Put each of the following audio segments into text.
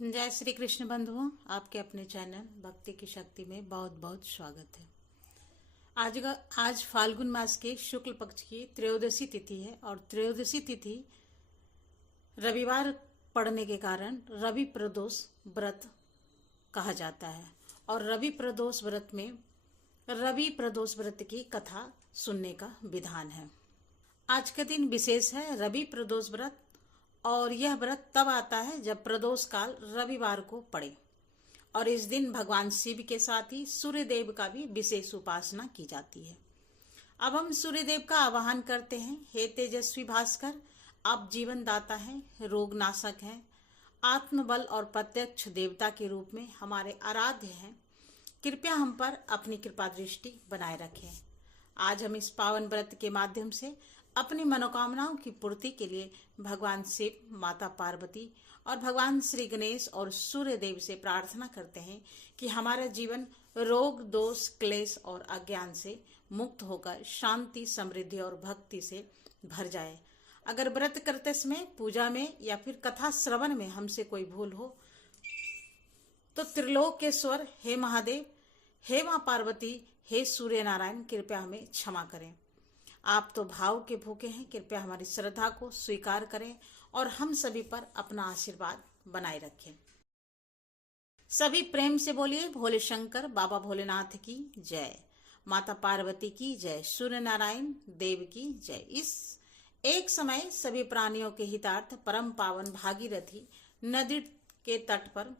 जय श्री कृष्ण बंधुओं, आपके अपने चैनल भक्ति की शक्ति में बहुत बहुत स्वागत है। आज फाल्गुन मास के शुक्ल पक्ष की त्रयोदशी तिथि है और त्रयोदशी तिथि रविवार पड़ने के कारण रवि प्रदोष व्रत कहा जाता है। और रवि प्रदोष व्रत की कथा सुनने का विधान है। आज का दिन विशेष है, रवि प्रदोष व्रत, और यह व्रत तब आता है जब प्रदोष काल रविवार को पड़े। और इस दिन भगवान शिव के साथ ही सूर्य देव का भी विशेष उपासना की जाती है। अब हम सूर्य देव का आवाहन करते हैं। हे तेजस्वी भास्कर, आप जीवन दाता हैं, रोग नाशक हैं, आत्मबल और प्रत्यक्ष देवता के रूप में हमारे आराध्य हैं। कृपया हम पर अपनी कृपा दृष्टि बनाए रखें। आज हम इस पावन व्रत के माध्यम से अपनी मनोकामनाओं की पूर्ति के लिए भगवान शिव, माता पार्वती और भगवान श्री गणेश और सूर्य देव से प्रार्थना करते हैं कि हमारा जीवन रोग, दोष, क्लेश और अज्ञान से मुक्त होकर शांति, समृद्धि और भक्ति से भर जाए। अगर व्रत करते समय, पूजा में या फिर कथा श्रवण में हमसे कोई भूल हो तो त्रिलोकेश्वर हे महादेव, हे मां पार्वती, हे सूर्य नारायण, कृपया हमें क्षमा करें। आप तो भाव के भूखे हैं, कृपया हमारी श्रद्धा को स्वीकार करें और हम सभी पर अपना आशीर्वाद बनाए रखें। सभी प्रेम से बोलिए भोले शंकर बाबा भोलेनाथ की जय, माता पार्वती की जय, सूर्य नारायण देव की जय। इस एक समय सभी प्राणियों के हितार्थ परम पावन भागीरथी नदी के तट पर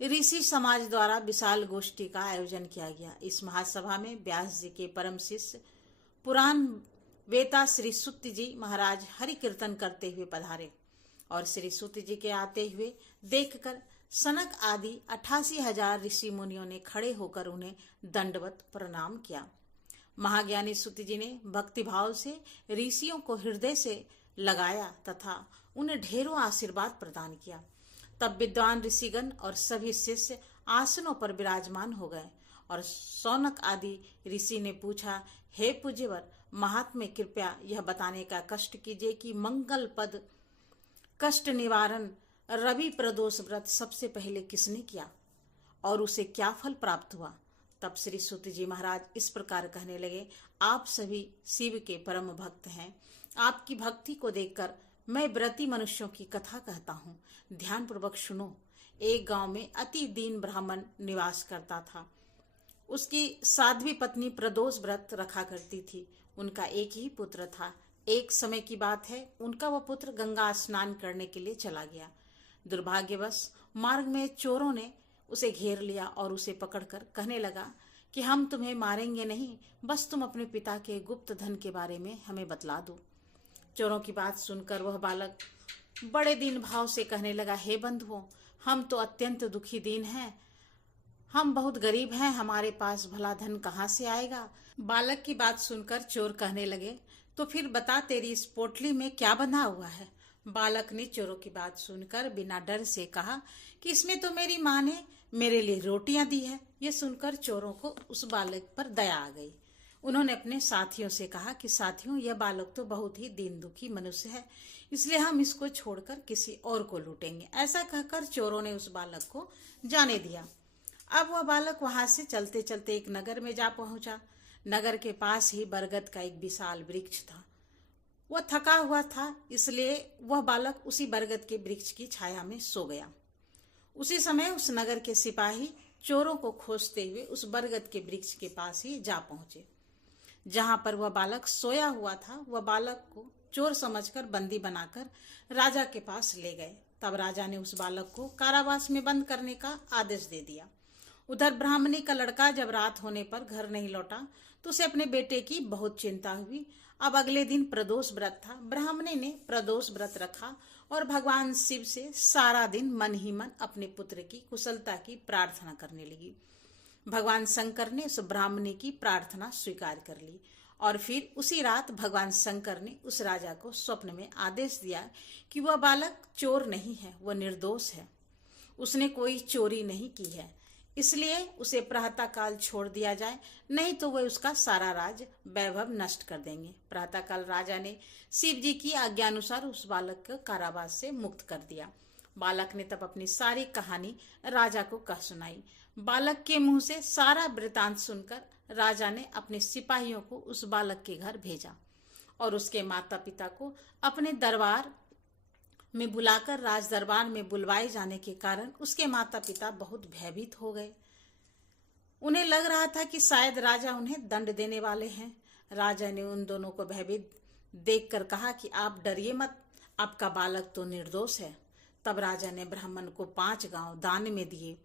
ऋषि समाज द्वारा विशाल गोष्ठी का आयोजन किया गया। इस महासभा में व्यास जी के परम शिष्य पुराण वेता श्री सूत जी महाराज हरि कीर्तन करते हुए पधारे और श्री सूत जी के आते हुए देखकर सनक आदि 88,000 ऋषि मुनियों ने खड़े होकर उन्हें दंडवत प्रणाम किया। महाज्ञानी सूत जी ने भक्तिभाव से ऋषियों को हृदय से लगाया तथा उन्हें ढेरों आशीर्वाद प्रदान किया। तब विद्वान ऋषिगण और सभी शिष्य आसनों पर विराजमान हो गए और सौनक आदि ऋषि ने पूछा, हे पूज्यवर महात्मे, कृपया यह बताने का कष्ट कीजिए कि मंगल पद कष्ट निवारण रवि प्रदोष व्रत सबसे पहले किसने किया और उसे क्या फल प्राप्त हुआ। तब श्री सूत जी महाराज इस प्रकार कहने लगे, आप सभी शिव के परम भक्त हैं। आपकी भक्ति को देखकर मैं व्रती मनुष्यों की कथा कहता हूँ, ध्यान पूर्वक सुनो। एक गांव में अति दीन ब्राह्मण निवास करता था। उसकी साध्वी पत्नी प्रदोष व्रत रखा करती थी। उनका एक ही पुत्र था। एक समय की बात है, उनका वह पुत्र गंगा स्नान करने के लिए चला गया। दुर्भाग्यवश मार्ग में चोरों ने उसे घेर लिया और उसे पकड़कर कहने लगा कि हम तुम्हें मारेंगे नहीं, बस तुम अपने पिता के गुप्त धन के बारे में हमें बतला दो। चोरों की बात सुनकर वह बालक बड़े दीन भाव से कहने लगा, हे बंधुओं, हम तो अत्यंत दुखी दीन हैं, हम बहुत गरीब हैं, हमारे पास भला धन कहाँ से आएगा। बालक की बात सुनकर चोर कहने लगे, तो फिर बता, तेरी इस पोटली में क्या बंधा हुआ है। बालक ने चोरों की बात सुनकर बिना डर से कहा कि इसमें तो मेरी माँ ने मेरे लिए रोटियां दी है। ये सुनकर चोरों को उस बालक पर दया आ गई। उन्होंने अपने साथियों से कहा कि साथियों, यह बालक तो बहुत ही दीन दुखी मनुष्य है, इसलिए हम इसको छोड़कर किसी और को लूटेंगे। ऐसा कहकर चोरों ने उस बालक को जाने दिया। अब वह बालक वहां से चलते चलते एक नगर में जा पहुंचा। नगर के पास ही बरगद का एक विशाल वृक्ष था। वह थका हुआ था, इसलिए वह बालक उसी बरगद के वृक्ष की छाया में सो गया। उसी समय उस नगर के सिपाही चोरों को खोजते हुए उस बरगद के वृक्ष के पास ही जा पहुंचे जहां पर वह बालक सोया हुआ था। वह बालक को चोर समझकर बंदी बनाकर राजा के पास ले गए। तब राजा ने उस बालक को कारावास में बंद करने का आदेश दे दिया। उधर ब्राह्मणी का लड़का जब रात होने पर घर नहीं लौटा तो उसे अपने बेटे की बहुत चिंता हुई। अब अगले दिन प्रदोष व्रत था। ब्राह्मणी ने प्रदोष व्रत रखा और भगवान शिव से सारा दिन मन ही मन अपने पुत्र की कुशलता की प्रार्थना करने लगी। भगवान शंकर ने उस ब्राह्मणी की प्रार्थना स्वीकार कर ली और फिर उसी रात भगवान शंकर ने उस राजा को स्वप्न में आदेश दिया कि वह बालक चोर नहीं है, वह निर्दोष है, उसने कोई चोरी नहीं की है, इसलिए उसे प्रातःकाल छोड़ दिया जाए, नहीं तो वह उसका सारा राज वैभव नष्ट कर देंगे। प्रातःकाल राजा ने शिव जी की आज्ञानुसार उस बालक को कारावास से मुक्त कर दिया। बालक ने तब अपनी सारी कहानी राजा को कह सुनाई। बालक के मुंह से सारा वृतांत सुनकर राजा ने अपने सिपाहियों को उस बालक के घर भेजा और उसके माता पिता को अपने दरबार में बुलाकर राज दरबार में बुलवाए जाने के कारण उसके माता पिता बहुत भयभीत हो गए। उन्हें लग रहा था कि शायद राजा उन्हें दंड देने वाले हैं। राजा ने उन दोनों को भयभीत देखकर कहा कि आप डरिए मत, आपका बालक तो निर्दोष है। तब राजा ने ब्राह्मण को 5 गांव दान में दिए,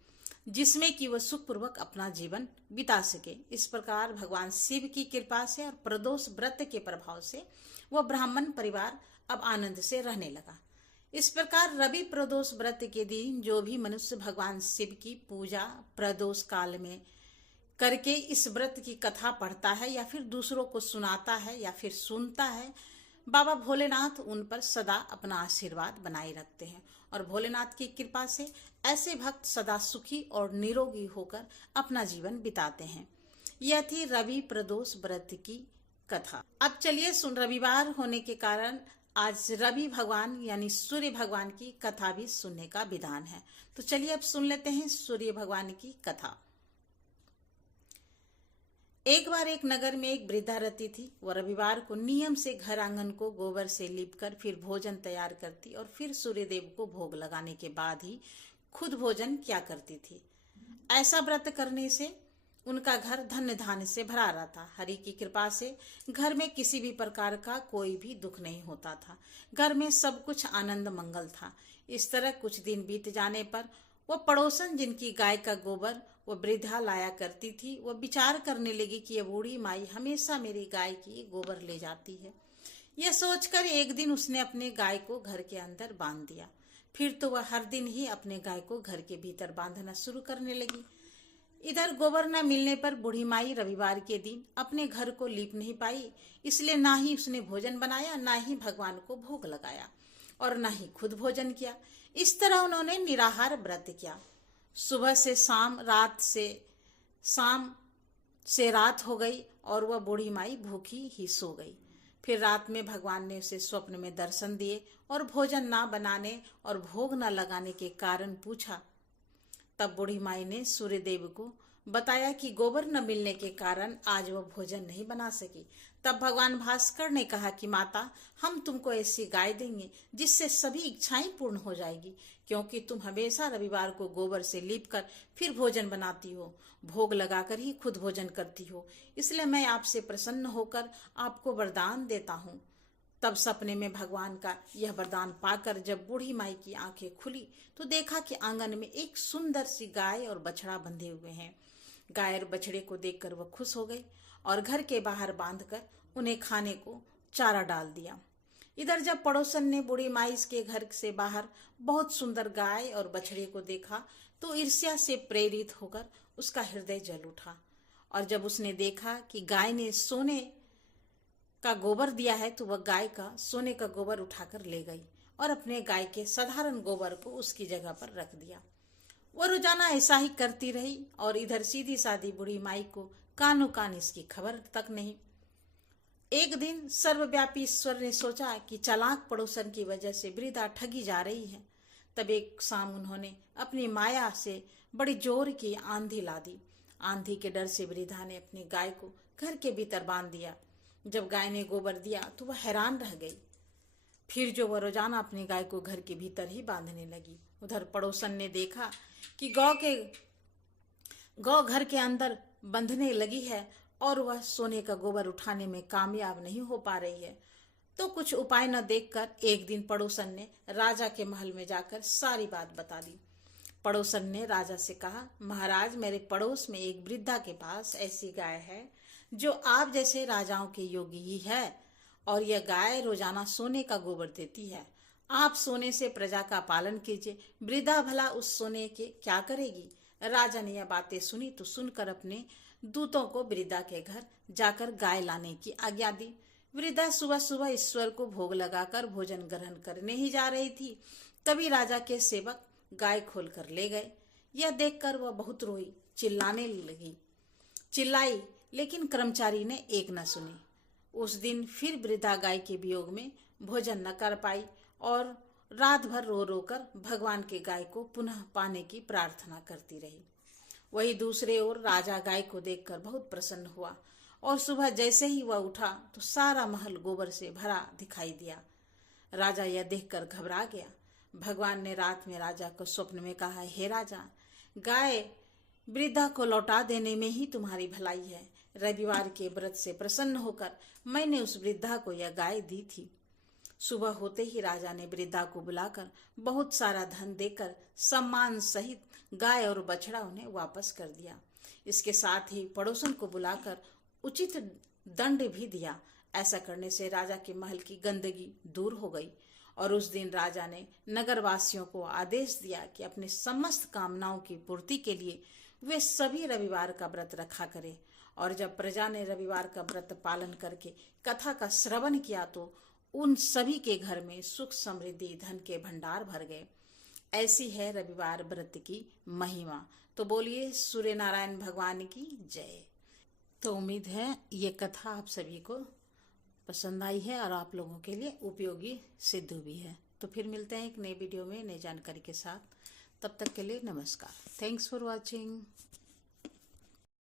जिसमें कि वह सुखपूर्वक अपना जीवन बिता सके। इस प्रकार भगवान शिव की कृपा से और प्रदोष व्रत के प्रभाव से वह ब्राह्मण परिवार अब आनंद से रहने लगा। इस प्रकार रवि प्रदोष व्रत के दिन जो भी मनुष्य भगवान शिव की पूजा प्रदोष काल में करके इस व्रत की कथा पढ़ता है या फिर दूसरों को सुनाता है या फिर सुनता है, बाबा भोलेनाथ उन पर सदा अपना आशीर्वाद बनाए रखते हैं और भोलेनाथ की कृपा से ऐसे भक्त सदा सुखी और निरोगी होकर अपना जीवन बिताते हैं। यह थी रवि प्रदोष व्रत की कथा। अब चलिए रविवार होने के कारण आज रवि भगवान यानी सूर्य भगवान की कथा भी सुनने का विधान है। तो चलिए अब सुन लेते हैं सूर्य भगवान की कथा। एक बार एक नगर में एक वृद्धा रहती थी। वह रविवार को नियम से घर आंगन को गोबर से लीपकर फिर भोजन तैयार करती और फिर सूर्यदेव को भोग लगाने के बाद ही खुद भोजन किया करती थी। ऐसा व्रत करने से उनका घर धन्य धान्य से भरा रहता। हरि की कृपा से घर में किसी भी प्रकार का कोई भी दुख नहीं होता था। घर में सब कुछ आनंद मंगल था। इस तरह कुछ दिन बीत जाने पर वह पड़ोसन जिनकी गाय का गोबर वह वृद्धा लाया करती थी, वह विचार करने लगी कि यह बूढ़ी माई हमेशा मेरी गाय की गोबर ले जाती है। यह सोचकर एक दिन उसने अपने गाय को घर के अंदर बांध दिया। फिर तो वह हर दिन ही अपने गाय को घर के भीतर बांधना शुरू करने लगी। इधर गोबर न मिलने पर बूढ़ी माई रविवार के दिन अपने घर को लीप नहीं पाई, इसलिए ना ही उसने भोजन बनाया, ना ही भगवान को भोग लगाया और ना ही खुद भोजन किया। इस तरह उन्होंने निराहार व्रत किया। सुबह से शाम, शाम से रात हो गई और वह बूढ़ी माई भूखी ही सो गई। फिर रात में भगवान ने उसे स्वप्न में दर्शन दिए और भोजन ना बनाने और भोग न लगाने के कारण पूछा। तब बूढ़ी माई ने सूर्यदेव को बताया कि गोबर न मिलने के कारण आज वह भोजन नहीं बना सकी। तब भगवान भास्कर ने कहा कि माता, हम तुमको ऐसी गाय देंगे जिससे सभी इच्छाएं पूर्ण हो जाएगी, क्योंकि तुम हमेशा रविवार को गोबर से लीपकर फिर भोजन बनाती हो, भोग लगाकर ही खुद भोजन करती हो। इसलिए मैं आपसे प्रसन्न होकर आपको वरदान देता हूँ। तब सपने में भगवान का यह वरदान पाकर जब बूढ़ी माई की आंखें खुली तो देखा कि आंगन में एक सुंदर सी गाय और बछड़ा बंधे हुए हैं। गाय और बछड़े को देखकर वह खुश हो गई और घर के बाहर बांधकर उन्हें खाने को चारा डाल दिया। इधर जब पड़ोसन ने बूढ़ी माई के घर से बाहर बहुत सुंदर गाय और बछड़े को देखा तो ईर्ष्या से प्रेरित होकर उसका हृदय जल उठा। और जब उसने देखा कि गाय ने सोने का गोबर दिया है तो वह गाय का सोने का गोबर उठाकर ले गई और अपने गाय के साधारण गोबर को उसकी जगह पर रख दिया। वह रोजाना ऐसा ही करती रही और इधर सीधी सादी बूढ़ी माई को कानो कान इसकी खबर तक नहीं। एक दिन सर्वव्यापी ईश्वर ने सोचा कि चालाक पड़ोसन की वजह से वृद्धा ठगी जा रही है। तब एक शाम उन्होंने अपनी माया से बड़ी जोर की आंधी ला दी। आंधी के डर से वृद्धा ने अपनी गाय को घर के भीतर बांध दिया। जब गाय ने गोबर दिया तो वह हैरान रह गई। फिर जो वह रोजाना अपनी गाय को घर के भीतर ही बांधने लगी। उधर पड़ोसन ने देखा कि गौ घर के अंदर बंधने लगी है और वह सोने का गोबर उठाने में कामयाब नहीं हो पा रही है। तो कुछ उपाय न देखकर एक दिन पड़ोसन ने राजा के महल में जाकर सारी बात बता दी। पड़ोसन ने राजा से कहा, महाराज, मेरे पड़ोस में एक वृद्धा के पास ऐसी गाय है जो आप जैसे राजाओं के योगी ही है और यह गाय रोजाना सोने का गोबर देती है। आप सोने से प्रजा का पालन कीजिए, वृद्धा भला उस सोने के क्या करेगी। राजा ने यह बातें सुनी तो सुनकर अपने दूतों को वृद्धा के घर जाकर गाय लाने की आज्ञा दी। वृद्धा सुबह सुबह ईश्वर को भोग लगाकर भोजन ग्रहण करने ही जा रही थी। तभी राजा के सेवक गाय खोलकर ले गए। यह देखकर वह बहुत रोई, चिल्लाई, लेकिन कर्मचारी ने एक न सुनी। उस दिन फिर वृद्धा गाय के वियोग में भोजन न कर पाई और रात भर रो रो कर भगवान के गाय को पुनः पाने की प्रार्थना करती रही। वही दूसरे ओर राजा गाय को देखकर बहुत प्रसन्न हुआ और सुबह जैसे ही वह उठा तो सारा महल गोबर से भरा दिखाई दिया। राजा यह देखकर घबरा गया। भगवान ने रात में राजा को स्वप्न में कहा, हे राजा, गाय वृद्धा को लौटा देने में ही तुम्हारी भलाई है। रविवार के व्रत से प्रसन्न होकर मैंने उस वृद्धा को यह गाय दी थी। सुबह होते ही राजा ने वृद्धा को बुलाकर बहुत सारा धन देकर सम्मान सहित गाय और बछड़ा उन्हें वापस कर दिया। इसके साथ ही पड़ोसन को बुलाकर उचित दंड भी दिया। ऐसा करने से राजा के महल की गंदगी दूर हो गई और उस दिन राजा ने नगरवासियों को आदेश दिया कि अपने समस्त कामनाओं की पूर्ति के लिए वे सभी रविवार का व्रत रखा करें। और जब प्रजा ने रविवार का व्रत पालन करके कथा का श्रवण किया तो उन सभी के घर में सुख समृद्धि धन के भंडार भर गए। ऐसी है रविवार व्रत की महिमा। तो बोलिए सूर्य नारायण भगवान की जय। तो उम्मीद है ये कथा आप सभी को पसंद आई है और आप लोगों के लिए उपयोगी सिद्ध भी है। तो फिर मिलते हैं एक नई वीडियो में नई जानकारी के साथ। तब तक के लिए नमस्कार। Thanks for watching.